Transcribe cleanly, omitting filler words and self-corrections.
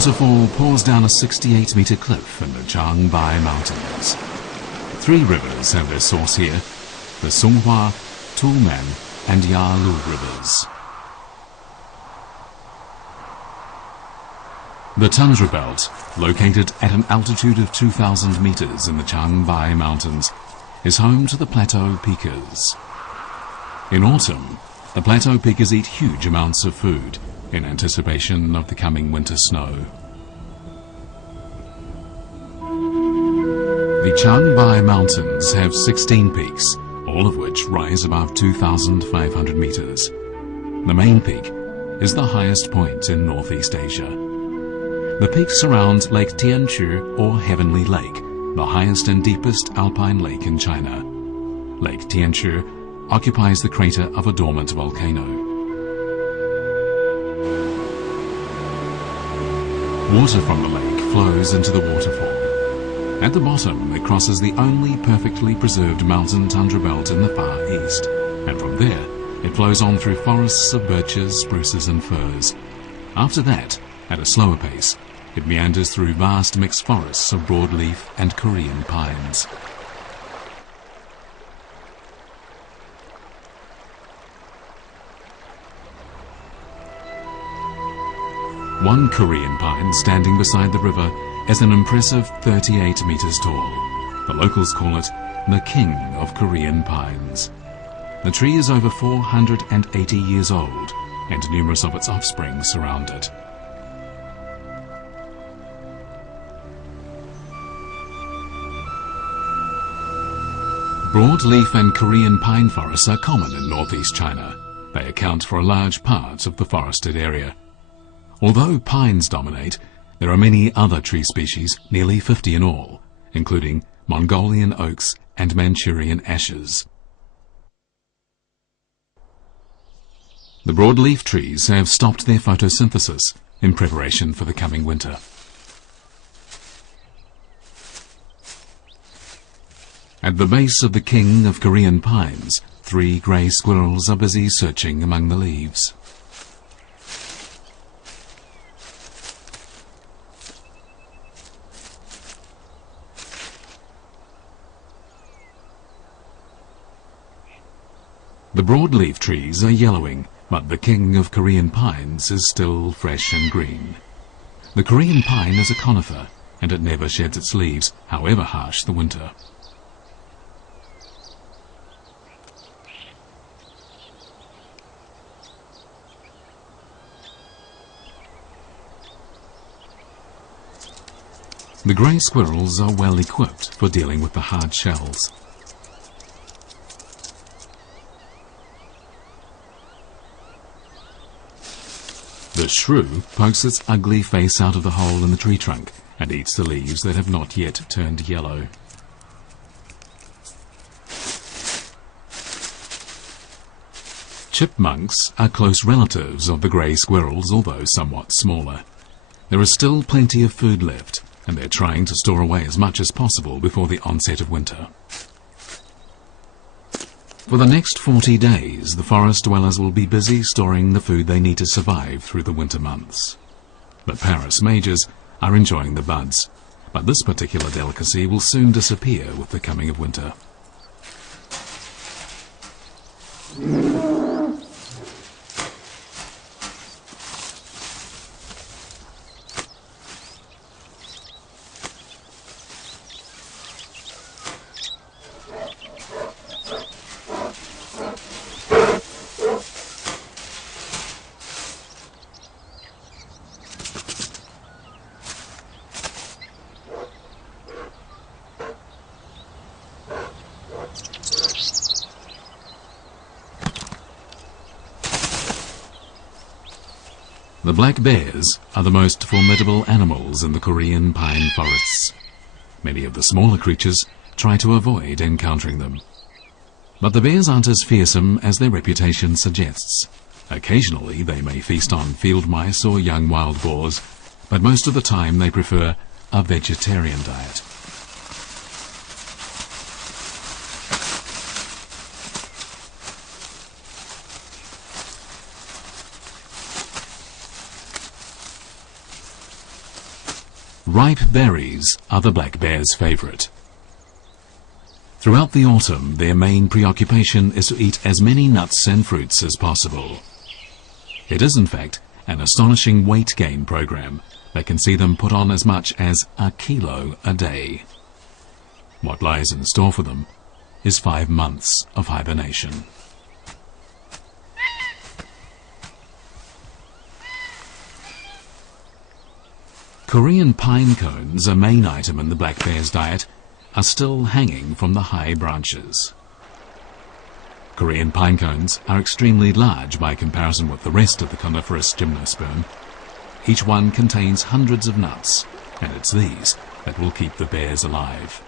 waterfall pours down a 68-metre cliff in the Changbai Mountains. 3 rivers have their source here, the Songhua, Tumen and Yalu rivers. The tundra belt, located at an altitude of 2,000 metres in the Changbai Mountains, is home to the plateau pikas. In autumn, the plateau pikas eat huge amounts of food in anticipation of the coming winter snow. The Changbai Mountains have 16 peaks, all of which rise above 2,500 metres. The main peak is the highest point in Northeast Asia. The peaks surround Lake Tianchu, or Heavenly Lake, the highest and deepest alpine lake in China. Lake Tianchu occupies the crater of a dormant volcano. Water from the lake flows into the waterfall. At the bottom, it crosses the only perfectly preserved mountain tundra belt in the Far East, and from there, it flows on through forests of birches, spruces and firs. After that, at a slower pace, it meanders through vast mixed forests of broadleaf and Korean pines. One Korean pine standing beside the river is an impressive 38 meters tall. The locals call it the King of Korean Pines. The tree is over 480 years old, and numerous of its offspring surround it. Broadleaf and Korean pine forests are common in northeast China. They account for a large part of the forested area. Although pines dominate, there are many other tree species, nearly 50 in all, including Mongolian oaks and Manchurian ashes. The broadleaf trees have stopped their photosynthesis in preparation for the coming winter. At the base of the King of Korean Pines, 3 grey squirrels are busy searching among the leaves. The broadleaf trees are yellowing, but the King of Korean Pines is still fresh and green. The Korean pine is a conifer, and it never sheds its leaves, however harsh the winter. The grey squirrels are well equipped for dealing with the hard shells. The shrew pokes its ugly face out of the hole in the tree trunk and eats the leaves that have not yet turned yellow. Chipmunks are close relatives of the grey squirrels, although somewhat smaller. There is still plenty of food left, and they're trying to store away as much as possible before the onset of winter. For the next 40 days, the forest dwellers will be busy storing the food they need to survive through the winter months. The Paris majors are enjoying the buds, but this particular delicacy will soon disappear with the coming of winter. The black bears are the most formidable animals in the Korean pine forests. Many of the smaller creatures try to avoid encountering them. But the bears aren't as fearsome as their reputation suggests. Occasionally they may feast on field mice or young wild boars, but most of the time they prefer a vegetarian diet. Ripe berries are the black bear's favorite. Throughout the autumn, their main preoccupation is to eat as many nuts and fruits as possible. It is, in fact, an astonishing weight gain program that can see them put on as much as a kilo a day. What lies in store for them is 5 months of hibernation. Korean pine cones, a main item in the black bear's diet, are still hanging from the high branches. Korean pine cones are extremely large by comparison with the rest of the coniferous gymnosperm. Each one contains hundreds of nuts, and it's these that will keep the bears alive.